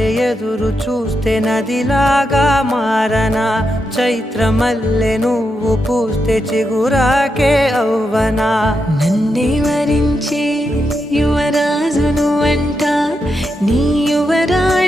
వలె ఎదురు చూస్తే నదిలాగా మారనా, చైత్రమల్లె నువ్వు పూస్తే చిగురాకే అవ్వనా. నన్నే వరించే యువరాజును అంట నీ యువరాజు